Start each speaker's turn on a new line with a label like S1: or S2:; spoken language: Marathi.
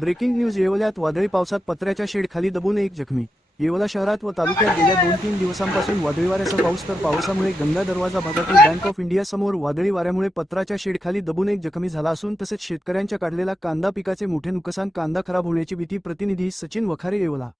S1: ब्रेकिंग न्यूज येवल्यात वादळी पावसात पत्र्याच्या शेडखाली दबून एक जखमी. येवला शहरात व तालुक्यात गेल्या दोन तीन दिवसांपासून वादळी वाऱ्याचा पाऊस तर पावसामुळे गंगा दरवाजा भागातील बँक ऑफ इंडिया समोर वादळी वाऱ्यामुळे पत्राच्या शेडखाली दबून एक जखमी झाला असून तसेच शेतकऱ्यांच्या काढलेला कांदा पिकाचे मोठे नुकसान कांदा खराब होण्याची भीती प्रतिनिधी सचिन वखारे येवला.